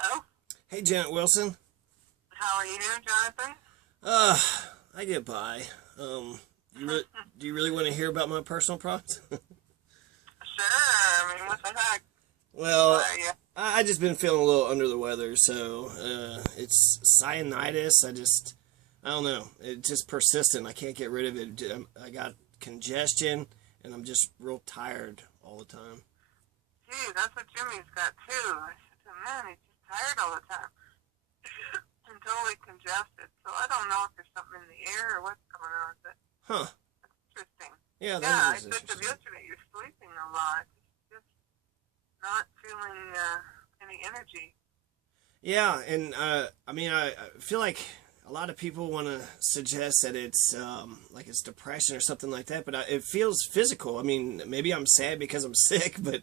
Hello. Hey, Janet Wilson. How are you, Jonathan? Uh, I get by. You do you really want to hear about my personal problems? Sure. I mean, what the heck? Well, What are you? I just been feeling a little under the weather, so it's sinusitis. I don't know. It's just persistent. I can't get rid of it. I got congestion, and I'm just real tired all the time. Gee, that's what Jimmy's got too. I said, man, he's just tired all the time and totally congested. So I don't know if there's something in the air or what's going on, but Huh? that's interesting. Yeah, that Yeah, I is said to him interesting. yesterday, you're sleeping a lot, just not feeling any energy. Yeah, and I mean, I feel like a lot of people want to suggest that it's like it's depression or something like that, but it feels physical. I mean, maybe I'm sad because I'm sick, but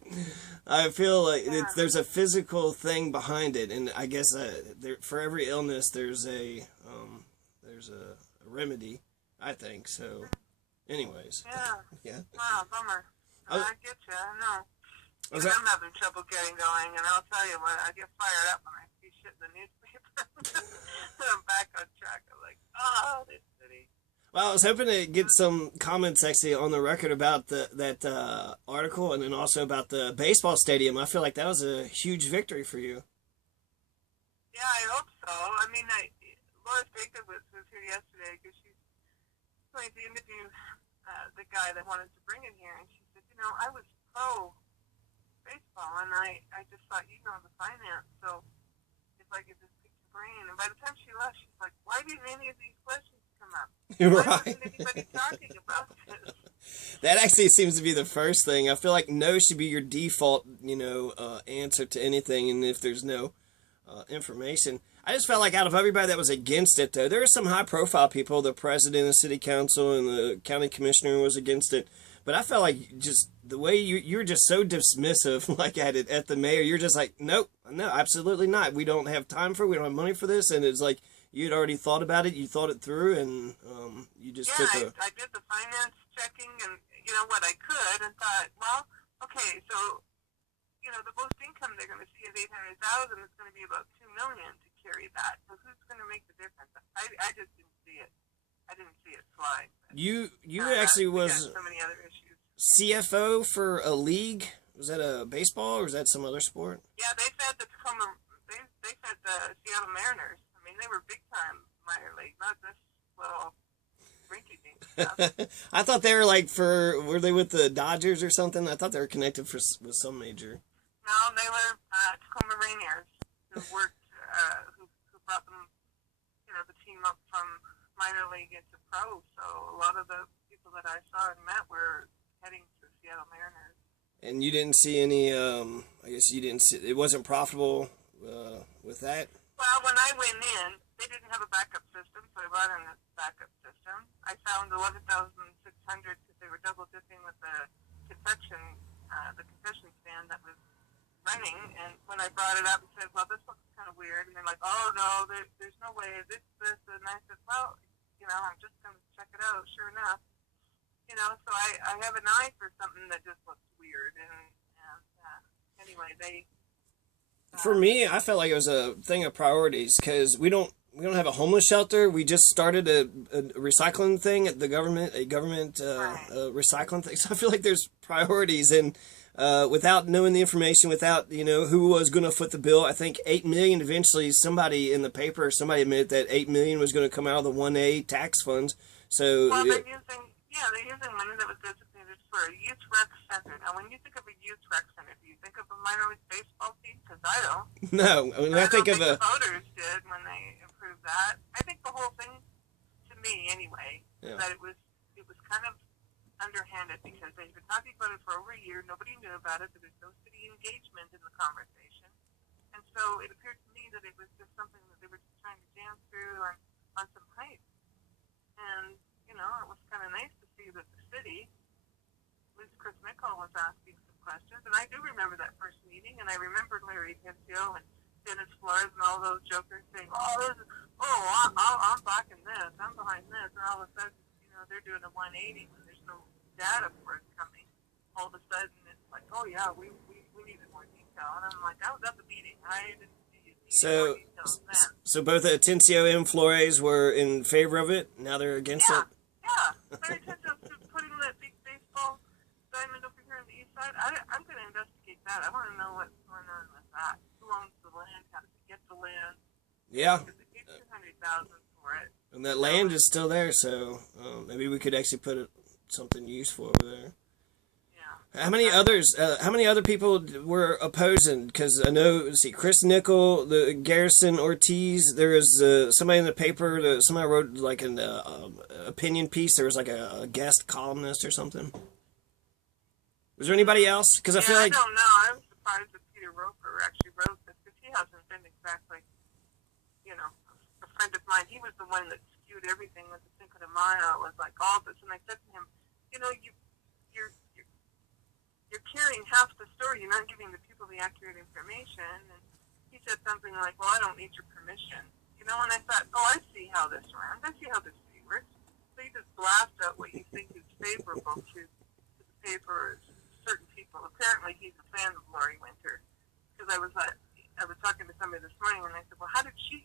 I feel like Yeah. there's a physical thing behind it, and I guess for every illness there's a remedy. I think so. Anyways, Yeah. yeah. Wow, bummer. I was, I get you. I know. I was Even I'm having trouble getting going, and I'll tell you what, I get fired up when I see shit in the newspaper. I'm back on track. I'm like, oh, this city. Well, I was hoping to get some comments actually on the record about that article, and then also about the baseball stadium. I feel like that was a huge victory for you. Yeah, I hope so. I mean, Laura Jacob was here yesterday because she's going to interview the guy that wanted to bring it here, and she said, I was pro baseball, and I just thought, the finance, so if I could just pick your brain. And by the time she left, she's like, why didn't any of these questions come up? Why Right. wasn't anybody talking about this? That actually seems to be the first thing. I feel like no should be your default, answer to anything, and if there's no information. I just felt like out of everybody that was against it, though, there were some high-profile people. The president of the city council and the county commissioner was against it. But I felt like just the way you were just so dismissive, like at the mayor. You're just like, nope, no, absolutely not. We don't have time for it. We don't have money for this. And it's like you'd already thought about it. You thought it through, and you just Yeah, took a. I did the finance checking and, what I could and thought, well, okay, so, the most income they're going to see is 800,000. It's going to be about 2 million to carry that. So who's going to make the difference? I just didn't see it. I didn't see it fly. You actually We got was so many other issues. CFO for a league. Was that a baseball or was that some other sport? Yeah, they fed the Tacoma. They fed the Seattle Mariners. I mean, they were big time minor league, not this little rinky dink stuff. I thought they were like were they with the Dodgers or something? I thought they were connected with some major. No, they were Tacoma Rainiers who worked, who brought them, the team up from minor league into pro. So a lot of the people that I saw and met were heading to Seattle Mariners. And you didn't see any. I guess you didn't see. It wasn't profitable with that. Well, when I went in, they didn't have a backup system, so I brought in a backup system. I found 11,600 because they were double dipping with the concession stand that was running. And when I brought it up and said, well, this looks kind of weird, and they're like, oh, no, there's no way, this, and I said, well, I'm just going to check it out, sure enough. So I have an eye for something that just looks weird. And anyway, they... For me, I felt like it was a thing of priorities because we don't have a homeless shelter. We just started a recycling thing at the government, a government Right. recycling thing. So I feel like there's priorities, and without knowing the information, without who was going to foot the bill, I think 8 million eventually. Somebody in the paper, somebody admitted that 8 million was going to come out of the 1A tax funds. So Well, they're using money that was designated for a youth rec center. Now, when you think of a youth rec center, do you think of a minor league baseball team? Because I don't. no, when I I think don't of think the voters did when they approved that. I think the whole thing, to me anyway, yeah. that it was kind of underhanded because they've been talking about it for over a year. Nobody knew about it. There was no city engagement in the conversation. And so it appeared to me that it was just something that they were just trying to jam through on some hype. And, it was kind of nice to see that the city, at least Chris Mickle was asking some questions. And I do remember that first meeting, and I remember Larry Pincio and Dennis Flores and all those jokers saying, I'm backing this, I'm behind this. And all of a sudden, they're doing a 180 when there's no data for it coming. All of a sudden, it's like, oh, yeah, we needed more detail. And I'm like, I was at the meeting. I didn't see any you more So, details then. so both Atencio and Flores were in favor of it. Now they're against it. Yeah. Very attentive to putting that big baseball diamond over here on the east side. I'm going to investigate that. I want to know what's going on with that. Who owns the land? How did they get the land? Yeah. Because they paid $200,000 for it. And that land is still there, so maybe we could actually put something useful over there. Yeah. How many others? How many other people were opposing? Because I know, let's see, Chris Nickel, the Garrison Ortiz. There was somebody in the paper. Somebody wrote like an opinion piece. There was like a guest columnist or something. Was there anybody else? Because I feel like I don't know. I'm surprised that Peter Roper actually wrote this because he hasn't been exactly, a friend of mine. He was the one that skewed everything with the Cinco de Mayo. It was like all this, and I said to him, you're carrying half the story. You're not giving the people the accurate information. And he said something like, well, I don't need your permission. And I thought, oh, I see how this runs. I see how this works. So you just blast out what you think is favorable to the paper, certain people. Apparently he's a fan of Lori Winter. Because I was talking to somebody this morning, and I said, well, how did she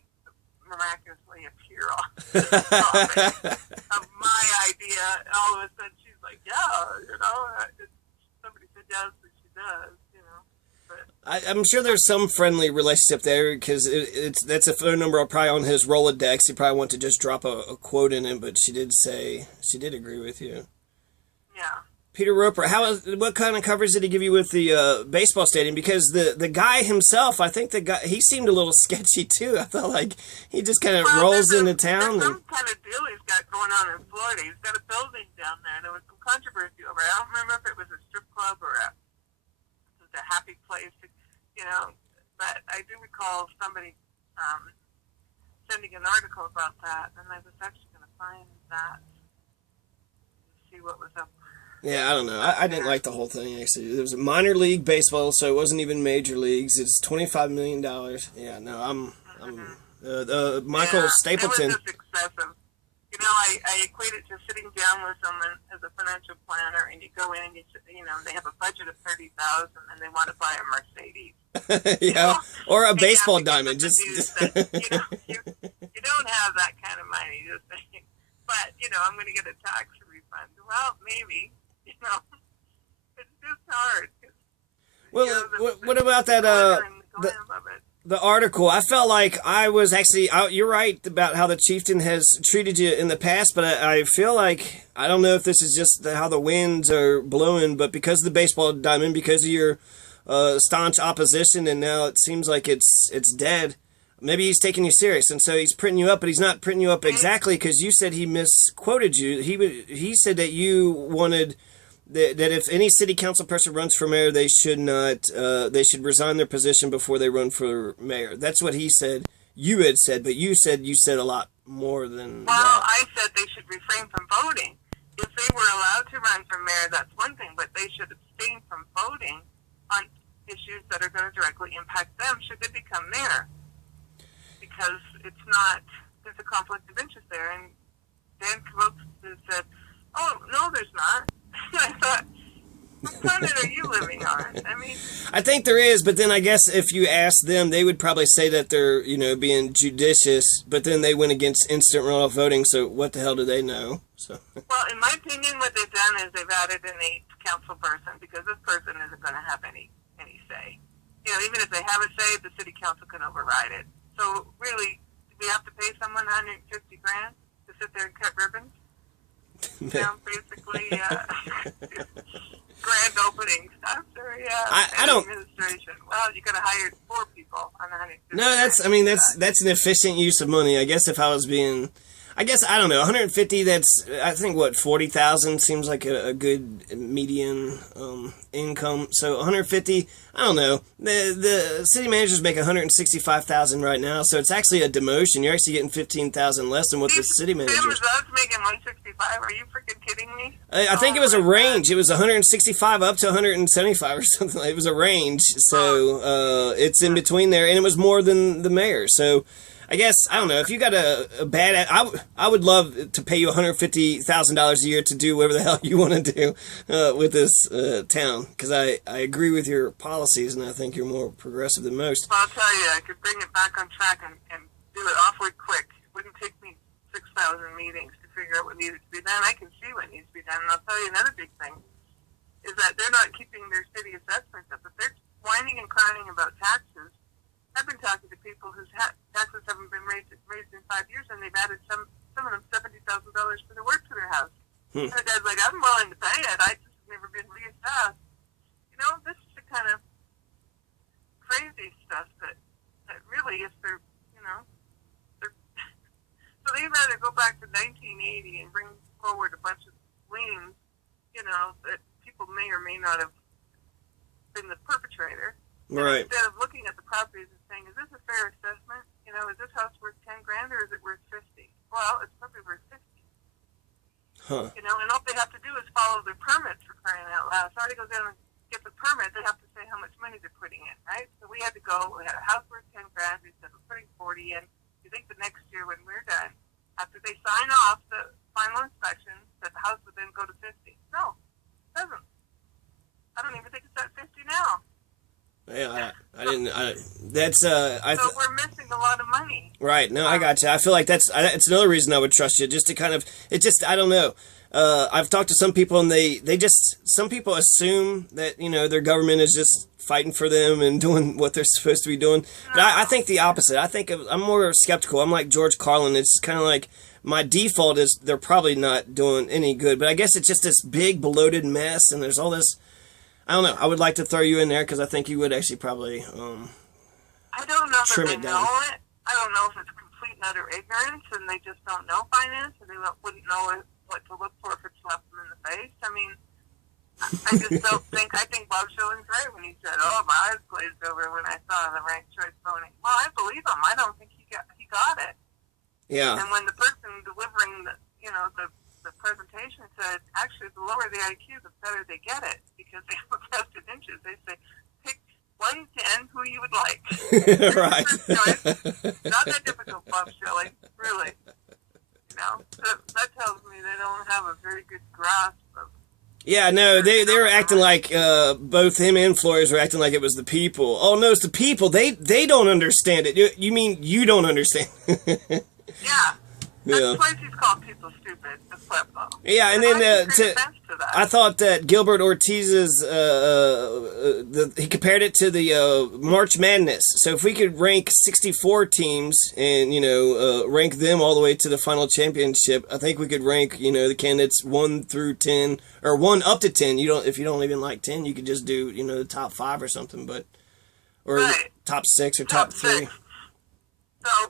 miraculously appear on the topic of my idea? All of a sudden she's like, somebody suggests that she does, But I'm sure there's some friendly relationship there because that's a phone number probably on his Rolodex. He probably want to just drop a quote in it, but she did agree with you. Yeah. Peter Roper, what kind of coverage did he give you with the baseball stadium? Because the guy himself, I think he seemed a little sketchy too. I felt like he just kind of rolls into town. There's some kind of deal he's got going on in Florida. He's got a building down there. There was some controversy over it. I don't remember if it was a strip club or a happy place, but I do recall somebody sending an article about that, and I was actually going to find that to see what was up. Yeah, I don't know. I didn't like the whole thing, actually. It was a minor league baseball, so it wasn't even major leagues. It's $25 million. Yeah, no, Michael Stapleton. It was just excessive. I equate it to sitting down with someone as a financial planner, and you go in and they have a budget of $30,000 and they want to buy a Mercedes. Yeah, or a baseball diamond. You don't have that kind of money, just saying. But I'm going to get a tax refund. Well, maybe. It's just hard. Well, what about that? The article, I felt like I was actually, you're right about how the chieftain has treated you in the past, but I feel like, I don't know if this is just how the winds are blowing, but because of the baseball diamond, because of your staunch opposition, and now it seems like it's dead, maybe he's taking you serious, and so he's printing you up, but he's not printing you up exactly, because you said he misquoted you. He said that you wanted that if any city council person runs for mayor, they should resign their position before they run for mayor. That's what he said. You had said, but you said a lot more than that. Well, I said they should refrain from voting. If they were allowed to run for mayor, that's one thing, but they should abstain from voting on issues that are going to directly impact them should they become mayor. Because there's a conflict of interest there. And Dan Kvoks said, oh, no, there's not. I thought, what planet are you living on? I think there is, but then I guess if you ask them, they would probably say that they're, being judicious, but then they went against instant runoff voting, so what the hell do they know? So. Well, in my opinion, what they've done is they've added an 8th council person, because this person isn't going to have any say. Even if they have a say, the city council can override it. So really, do we have to pay someone $150,000 to sit there and cut ribbons? Basically, grand opening stuff. Or, I don't. Administration. Well, you got to hire 4 people on $150,000. No, that's an efficient use of money. I guess if I was being, I don't know, 150. That's I think 40,000 seems like a good median income. So 150. I don't know. The city managers make 165,000 right now, so it's actually a demotion. You're actually getting 15,000 less than what the city managers. Sam Razad's making 165. Are you freaking kidding me? I think it was a range. It was 165 up to 175 or something. It was a range, so it's in between there, and it was more than the mayor. So I guess I don't know if you got a bad. I would love to pay you $150,000 a year to do whatever the hell you want to do with this town, because I agree with your policies and I think you're more progressive than most. Well, I'll tell you, I could bring it back on track and do it awfully quick. It wouldn't take me 6,000 meetings to figure out what needed to be done. I can see what needs to be done, and I'll tell you another big thing is that they're not keeping their city assessments up. If they're whining and crying about taxes, I've been talking to people whose taxes haven't been raised in 5 years, and they've added some of them $70,000 for their work to their house. And the guy's like, I'm willing to pay it. I just have never been reassessed. You know, this is the kind of crazy stuff that really, if they're, you know, so they'd rather go back to 1980 and bring forward a bunch of liens, you know, that people may or may not have been the perpetrator. Right. Instead of looking at the properties and saying, is this a fair assessment? You know, is this house worth 10 grand or is it worth 50? Well, it's probably worth 50. Huh. You know, and all they have to do is follow their permit, for crying out loud. Somebody goes in and get the permit, they have to say how much money they're putting in, right? So we had to go, we had a house worth 10 grand, we said we're putting 40 in. You think the next year when we're done, after they sign off the final inspection, that the house would then go to 50? No, it doesn't. I don't even think it's at 50 now. Yeah, I didn't. That's so we're missing a lot of money. Right. No, I got you. I feel like that's another reason I would trust you. Just to kind of, it just, I don't know. I've talked to some people and they just, some people assume that, you know, their government is just fighting for them and doing what they're supposed to be doing. But I think the opposite. I'm more skeptical. I'm like George Carlin. It's kind of like my default is they're probably not doing any good. But I guess it's just this big bloated mess and there's all this. I don't know. I would like to throw you in there because I think you would actually probably I don't know trim that it they down. know it. I don't know if it's complete and utter ignorance and they just don't know finance and they wouldn't know what to look for if it slapped them in the face. I mean, I just don't think, I think Bob Schilling's right when he said, oh, my eyes glazed over when I saw the ranked choice voting. Well, I believe him. I don't think he got it. Yeah. And when the person delivering the, you know, the presentation said, actually, the lower the IQ, the better they get it, because they have vested interest. They say, pick 1 to 10 who you would like. Right. Not that difficult, Bob Schilling, really. You know, that tells me they don't have a very good grasp of. Yeah, no, they were acting like both him and Flores were acting like it was the people. Oh no, it's the people. They don't understand it. You mean you don't understand? Yeah. That's twice he's called people stupid, the Pueblo. Yeah, and then I thought that Gilbert Ortiz's he compared it to the March Madness. So if we could rank 64 teams and rank them all the way to the final championship, I think we could rank the candidates 1 through 10 or 1 up to 10. If you don't even like 10, you could just do the top 5 or something, or right. Top 6 or top 3. So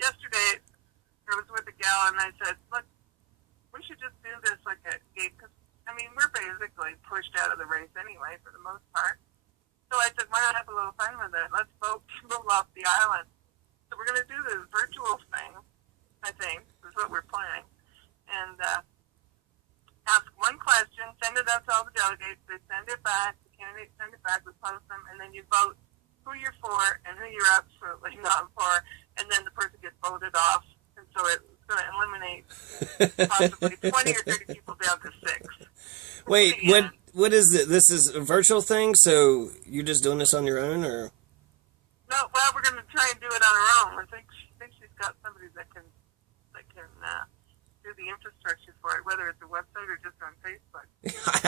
yesterday. I was with a gal and I said, look, we should just do this like a game because, I mean, we're basically pushed out of the race anyway for the most part. So I said, why not have a little fun with it? Let's vote to move off the island. So we're going to do this virtual thing, I think, is what we're planning. And ask one question, send it out to all the delegates, they send it back, the candidates send it back, we post them, and then you vote who you're for and who you're absolutely not for, and then the person gets voted off. And so it's going to eliminate possibly 20 or 30 people down to 6. Wait, what is it? This is a virtual thing, so you're just doing this on your own, or? No, well, we're going to try and do it on our own. I think she's got somebody that can do the infrastructure for it, whether it's a website or just on Facebook.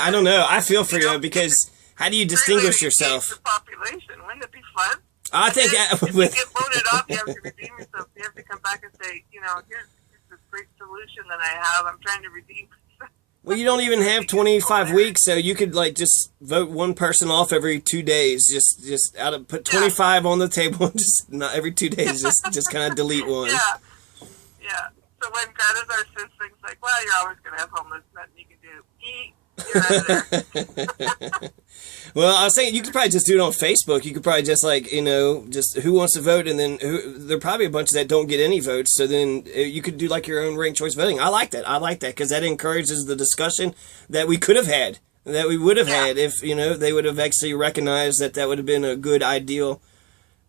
I don't know. I feel for you because how do you distinguish yourself? The population, wouldn't it be fun? I think if you get voted off, you have to redeem yourself. You have to come back and say, here's this great solution that I have. I'm trying to redeem myself. Well, you don't even have 25 weeks, so you could just vote one person off every 2 days. Just put 25 on the table, and just not every 2 days. Just kind of delete one. Yeah. So when Greta's our things like, well, you're always gonna have homeless. Nothing you can do. Eat. You're out of there. Well, I was saying you could probably just do it on Facebook. You could probably just just who wants to vote, and then there are probably a bunch that don't get any votes. So then you could do like your own ranked choice voting. I like that because that encourages the discussion that we could have had, that we would have had if they would have actually recognized that would have been a good ideal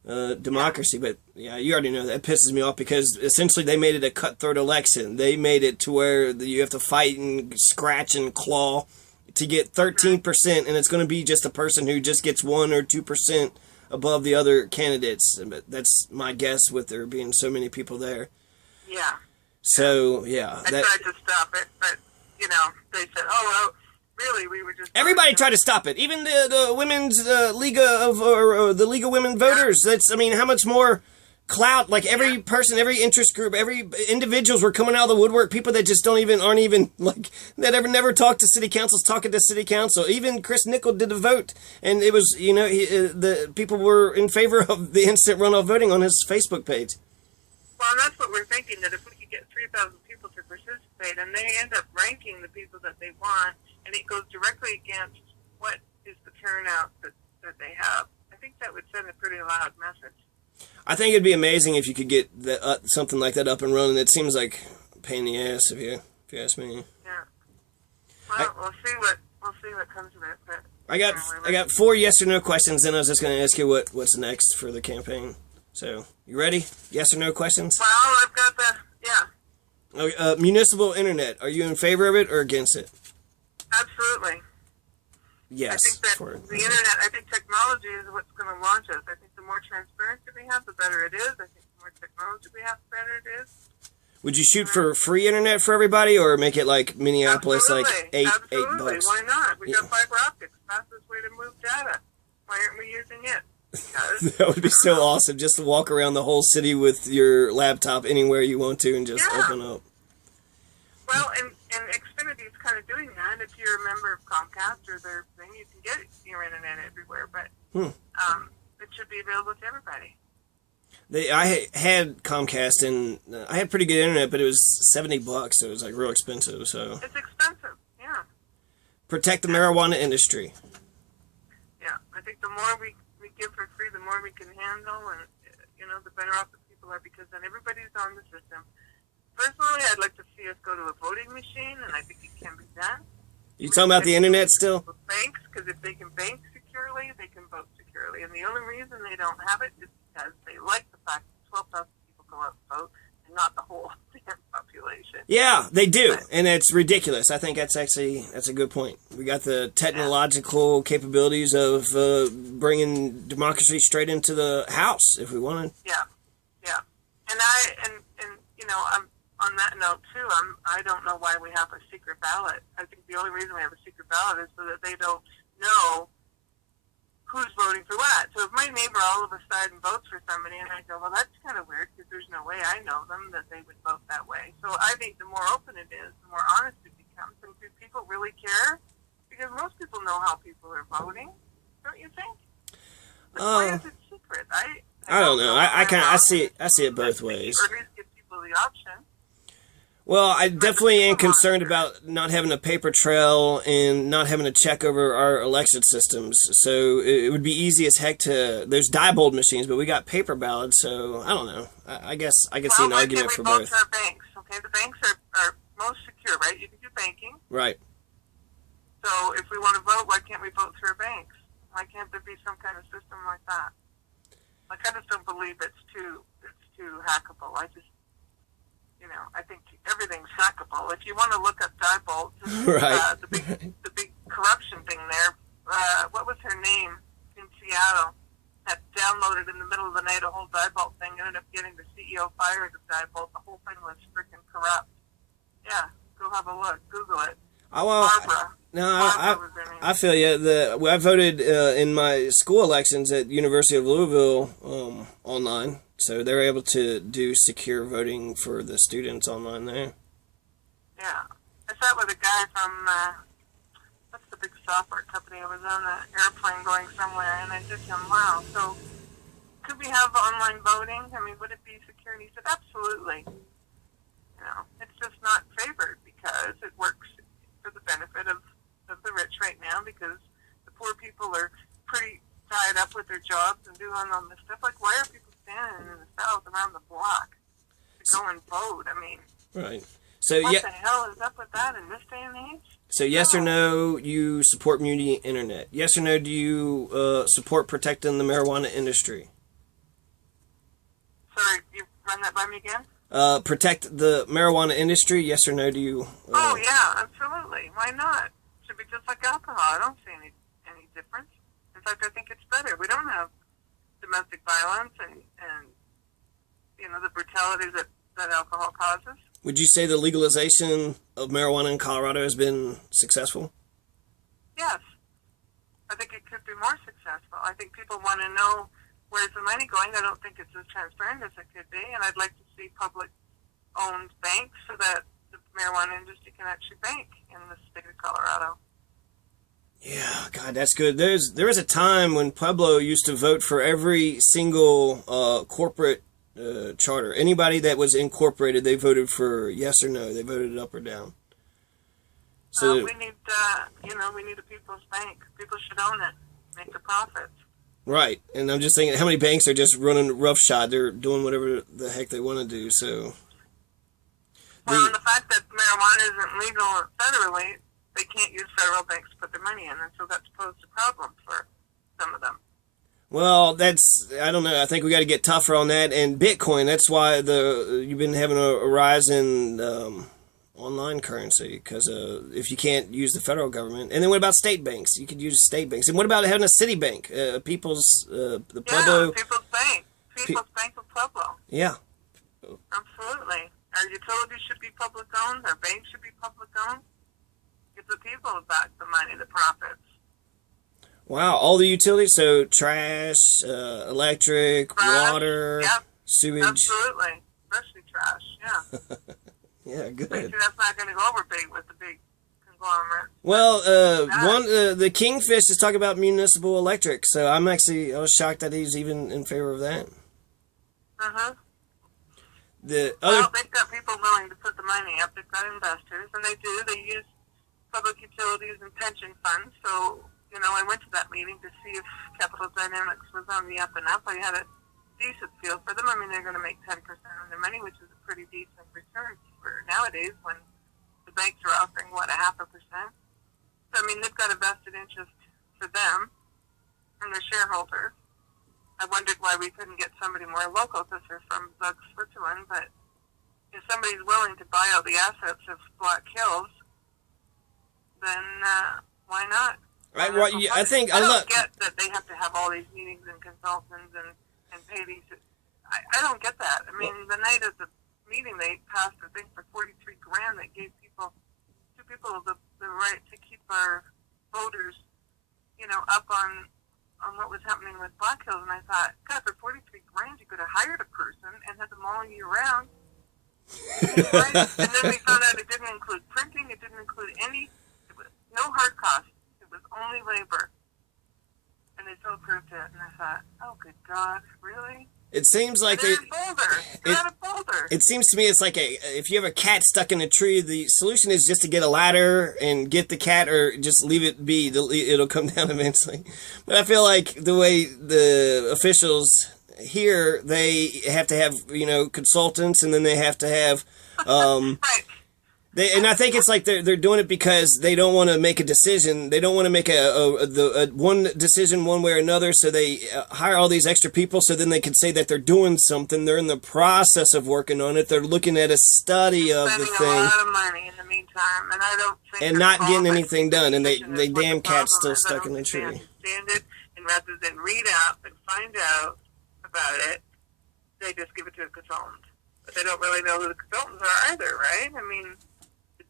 democracy. But yeah, you already know that. It pisses me off because essentially they made it a cutthroat election. They made it to where you have to fight and scratch and claw to get 13%, and it's going to be just a person who just gets 1 or 2% above the other candidates. But that's my guess with there being so many people there. Yeah. So yeah, I tried to stop it, but you know, they said, "Oh well, really, we were just." Everybody tried to stop it. Even the women's League of or the League of Women Voters. That's, I mean, how much more clout? Like every person, every interest group, every individuals were coming out of the woodwork. People that just aren't even like that never talked to city councils, talking to city council. Even Chris Nichol did a vote, and it was, you know, the people were in favor of the instant runoff voting on his Facebook page. Well, and that's what we're thinking, that if we could get 3,000 people to participate, and they end up ranking the people that they want, and it goes directly against what is the turnout that they have, I think that would send a pretty loud message. I think it'd be amazing if you could get something like that up and running. It seems like a pain in the ass if you ask me. Yeah. Well, we'll see what comes of it. But I got 4 yes or no questions. Then I was just going to ask you what's next for the campaign. So, you ready? Yes or no questions? Well, I've got Okay, municipal internet. Are you in favor of it or against it? Absolutely. Yes. I think that the internet, I think technology is what's going to launch us. I think the more transparency we have, the better it is. I think the more technology we have, the better it is. Would you shoot for free internet for everybody, or make it like Minneapolis, Absolutely. like $8? Why not? We got fiber optics, fastest way to move data. Why aren't we using it? That would be so awesome, just to walk around the whole city with your laptop anywhere you want to and just open up. Well, and Xfinity's kind of doing that. If you're a member of Comcast or their thing, you can get your internet everywhere, but it should be available to everybody. I had Comcast, and I had pretty good internet, but it was $70, so it was like real expensive. So it's expensive, yeah. Protect the marijuana industry. Yeah, I think the more we give for free, the more we can handle, and you know, the better off the people are, because then everybody's on the system. Personally, I'd like to see us go to a voting machine, and I think it can be done. You talking about the internet still? With banks, because if they can bank securely, they can vote securely, and the only reason they don't have it is because they like the fact that 12,000 people go out and vote, and not the whole damn population. Yeah, they do, and it's ridiculous. I think that's a good point. We got the technological capabilities of bringing democracy straight into the house if we wanted. Yeah, and you know, I'm on that note too. I don't know why we have a secret ballot. I think the only reason we have a secret ballot is so that they don't know who's voting for what. So if my neighbor all of a sudden votes for somebody, and I go, well, that's kind of weird because there's no way I know them that they would vote that way. So I think the more open it is, the more honest it becomes. And do people really care? Because most people know how people are voting, don't you think? Why is it secret? I don't know. I see it both ways. Or at least give people the option. Well, I definitely am concerned about not having a paper trail and not having to check over our election systems. So it would be easy as heck to. There's Diebold machines, but we got paper ballots. So I don't know. I guess I could see an argument for both. Well, our banks. Okay, the banks are most secure, right? You can do banking. Right. So if we want to vote, why can't we vote through our banks? Why can't there be some kind of system like that? Like, I just don't believe it's too hackable. You know, I think everything's hackable. If you want to look up Diebold, right. The big corruption thing there, what was her name in Seattle, that downloaded in the middle of the night a whole Diebold thing, ended up getting the CEO fired of Diebold. The whole thing was freaking corrupt. Yeah, go have a look. Google it. Oh, well, Barbara. I feel you. I voted in my school elections at University of Louisville online, so they're able to do secure voting for the students online there. Yeah, I sat with a guy from what's the big software company? I was on an airplane going somewhere, and I said to him, "Wow, so could we have online voting? I mean, would it be secure?" And he said, "Absolutely. You know, it's just not favored because it works for the benefit of the rich right now, because the poor people are pretty tied up with their jobs and doing all this stuff. Like, why are people standing in the South around the block to go and vote? I mean, right. So what the hell is up with that in this day and age?" So yes or no, you support community internet? Yes or no, do you support protecting the marijuana industry? Sorry, you run that by me again? Protect the marijuana industry, yes or no? Do you? Oh yeah, absolutely. Why not? Should be just like alcohol. I don't see any difference. In fact, I think it's better. We don't have domestic violence and the brutality that alcohol causes. Would you say the legalization of marijuana in Colorado has been successful? Yes, I think it could be more successful. I think people want to know where's the money going. I don't think it's as transparent as it could be, and I'd like to see public-owned banks so that the marijuana industry can actually bank in the state of Colorado. Yeah, God, that's good. There was a time when Pueblo used to vote for every single corporate charter. Anybody that was incorporated, they voted for yes or no. They voted up or down. So we need, we need a people's bank. People should own it, make the profits. Right, and I'm just thinking, how many banks are just running roughshod? They're doing whatever the heck they want to do. So, Well, and the fact that marijuana isn't legal federally, they can't use federal banks to put their money in, and so that's posed a problem for some of them. Well, I don't know. I think we got to get tougher on that. And Bitcoin, that's why you've been having a rise in online currency, because if you can't use the federal government. And then what about state banks? You could use state banks. And what about having a city bank? The Pueblo. Yeah, People's Bank. People's Bank of Pueblo. Yeah. Absolutely. Our utilities should be public owned. Our banks should be public owned. Give the people back the money, the profits. Wow, all the utilities, so trash, electric, water, yep, sewage. Absolutely, especially trash, yeah. Yeah, good. Actually, that's not going to go over big with the big conglomerates. Well, the Kingfish is talking about municipal electric, so I was shocked that he's even in favor of that. Uh-huh. Well, they've got people willing to put the money up. They've got investors, and they use public utilities and pension funds, so I went to that meeting to see if Capital Dynamics was on the up and up. I had a decent feel for them. I mean, they're going to make 10% on their money, which is a pretty decent return for nowadays when the banks are offering, 0.5%. So, I mean, they've got a vested interest for them and their shareholders. I wondered why we couldn't get somebody more local because they're from Zug, Switzerland, but if somebody's willing to buy out the assets of Black Hills, then why not? Right, well, I think I don't get that they have to have all these meetings and consultants and pay these. I don't get that. I mean, the night of the meeting, they passed a thing for $43,000 that gave two people the right to keep our voters, up on what was happening with Black Hills. And I thought, God, for $43,000, you could have hired a person and had them all year round. Right? And then we found out it didn't include printing. It didn't include it was no hard costs. It was only labor. And they still approved it. And I thought, oh, good God, really? It seems like It seems to me it's like if you have a cat stuck in a tree, the solution is just to get a ladder and get the cat, or just leave it be. It'll come down eventually. But I feel like the way the officials here, they have to have consultants, and then they have to have. Right. And I think it's like they're doing it because they don't want to make a decision. They don't want to make a one decision one way or another. So they hire all these extra people, so then they can say that they're doing something. They're in the process of working on it. They're looking at a study of the thing. Spending a lot of money in the meantime, and I don't think. And not getting anything done, and they damn cat's still stuck in the tree. They understand it, and rather than read up and find out about it, they just give it to a consultant. But they don't really know who the consultants are either, right? I mean.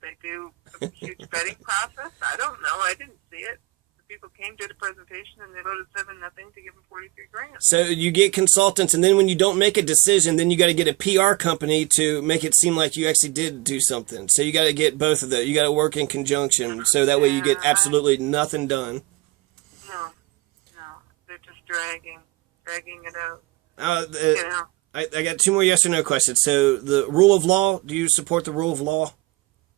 They do a huge vetting process. I don't know. I didn't see it. The people came, did a presentation, and they voted 7-0 to give them $43,000. So you get consultants, and then when you don't make a decision, then you got to get a PR company to make it seem like you actually did do something. So you got to get both of those. You got to work in conjunction, so that way you get absolutely nothing done. No, they're just dragging it out. I got 2 more yes or no questions. So the rule of law. Do you support the rule of law?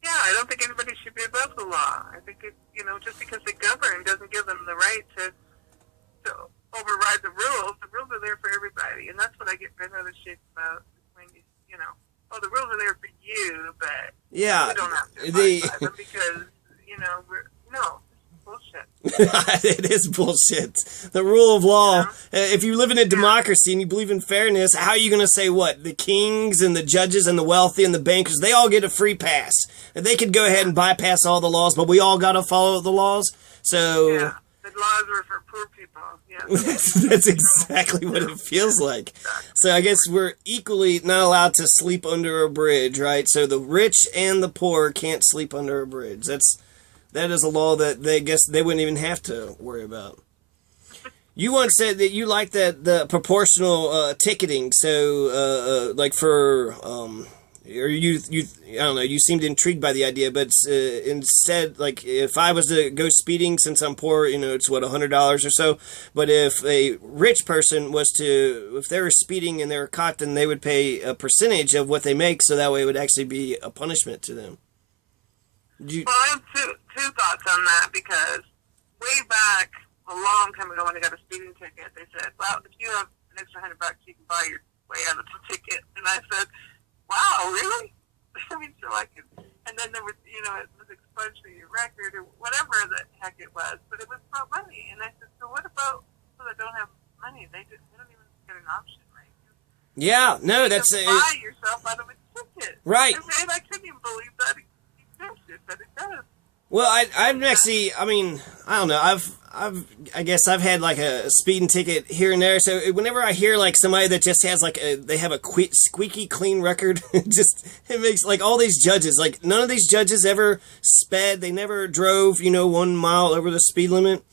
Yeah, I don't think anybody should be above the law. I think just because they govern doesn't give them the right to override the rules. The rules are there for everybody, and that's what I get bent out of shape about. When the rules are there for you, but we don't have to abide by them because bullshit. It is bullshit. The rule of law. Yeah. If you live in a democracy and you believe in fairness, how are you going to say what? The kings and the judges and the wealthy and the bankers, they all get a free pass. They could go ahead and bypass all the laws, but we all got to follow the laws. So Yeah. The laws were for poor people. Yeah. that's exactly what it feels like. So I guess we're equally not allowed to sleep under a bridge, right? So the rich and the poor can't sleep under a bridge. That is a law that they guess they wouldn't even have to worry about. You once said that you like the proportional ticketing. So like for or you I don't know. You seemed intrigued by the idea, but instead, like if I was to go speeding, since I'm poor, it's what $100 or so. But if a rich person was to, if they were speeding and they were caught, then they would pay a percentage of what they make, so that way it would actually be a punishment to them. Well, I have two thoughts on that, because way back a long time ago when I got a speeding ticket, they said, well, if you have an extra $100, you can buy your way out of the ticket. And I said, wow, really? I mean, so I could, and then there was, it was expunged from your record or whatever the heck it was, but it was about money. And I said, so what about people that don't have money? They don't even get an option, right? Yeah, no, that's buy yourself out of a ticket. Right. And I couldn't even believe that it existed, but it does. Well, I've actually, I mean, I don't know. I guess I've had like a speeding ticket here and there. So whenever I hear like somebody that just has like they have a squeaky clean record, it makes like all these judges, like none of these judges ever sped. They never drove, 1 mile over the speed limit.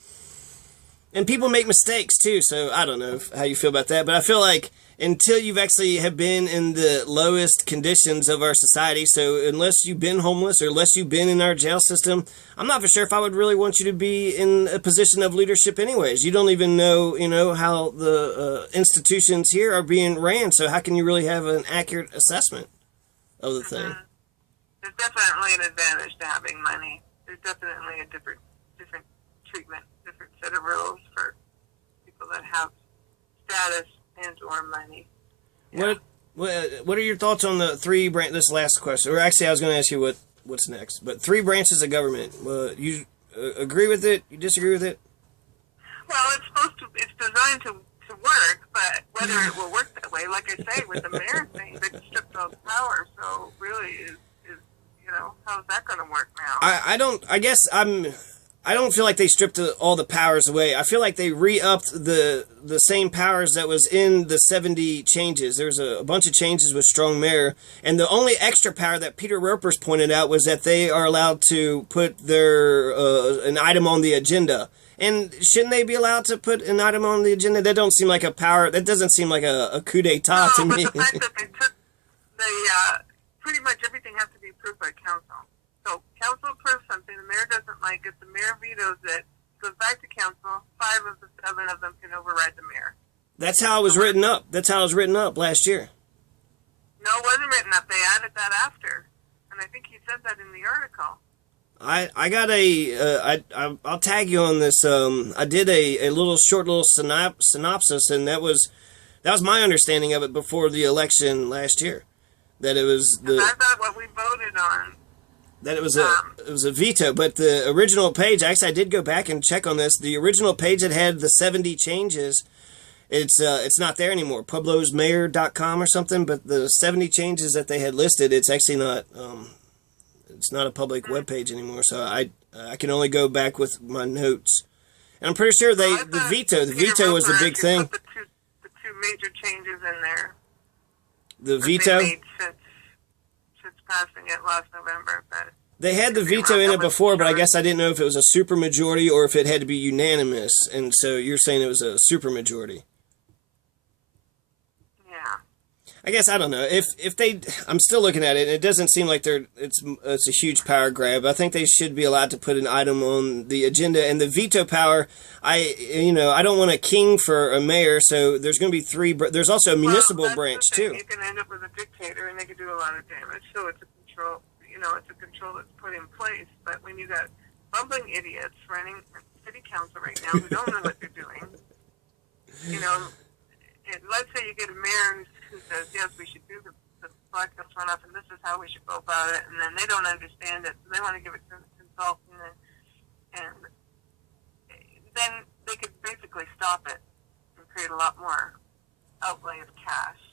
And people make mistakes too. So I don't know how you feel about that, but I feel like until you've actually have been in the lowest conditions of our society, so unless you've been homeless or unless you've been in our jail system, I'm not for sure if I would really want you to be in a position of leadership anyways. You don't even know, how the institutions here are being ran, so how can you really have an accurate assessment of the thing? There's definitely an advantage to having money. There's definitely a different treatment, different set of rules for people that have status and or money. Yeah. What are your thoughts on the this last question? Or actually, I was going to ask you what's next. But 3 branches of government. You agree with it? You disagree with it? Well, it's designed to work, but whether it will work that way, like I say, with the mayor thing, they stripped all the power. So really, is how's that going to work now? I don't feel like they stripped all the powers away. I feel like they re-upped the same powers that was in the 70 changes. There's a bunch of changes with strong mayor, and the only extra power that Peter Roper's pointed out was that they are allowed to put their an item on the agenda. And shouldn't they be allowed to put an item on the agenda? That don't seem like a power. That doesn't seem like a coup d'état to me. But the fact that they took pretty much everything has to be approved by council. So council approves something, the mayor doesn't like it, the mayor vetoes it, goes back to council, 5 of the 7 of them can override the mayor. That's how it was written up. That's how it was written up last year. No, it wasn't written up. They added that after. And I think he said that in the article. I got I'll tag you on this. I did a short little synopsis, and that was my understanding of it before the election last year. That it was I thought what we voted on. That it was a veto, but the original page, actually I did go back and check on this. The original page that had the 70 changes, it's not there anymore. Pueblosmayor.com or something, but the 70 changes that they had listed, it's actually not it's not a public webpage anymore. So I can only go back with my notes. And I'm pretty sure the veto was the big thing. Put the two major changes in there. The veto? Since passing it last November. But they had the veto in it before, but I guess I didn't know if it was a supermajority or if it had to be unanimous. And so you're saying it was a supermajority. Yeah. I guess I don't know if I'm still looking at it. It doesn't seem like it's a huge power grab. I think they should be allowed to put an item on the agenda, and the veto power. I don't want a king for a mayor, so there's going to be 3. There's also a municipal branch too. You can end up with a dictator, and they can do a lot of damage. So it's a control. It's a control that's put in place. But when you got bumbling idiots running city council right now who don't know what they're doing, and let's say you get a mayor who says, yes, we should do the black house runoff, and this is how we should go about it, and then they don't understand it, so they want to give it to the consultant, and then they could basically stop it and create a lot more outlay of cash.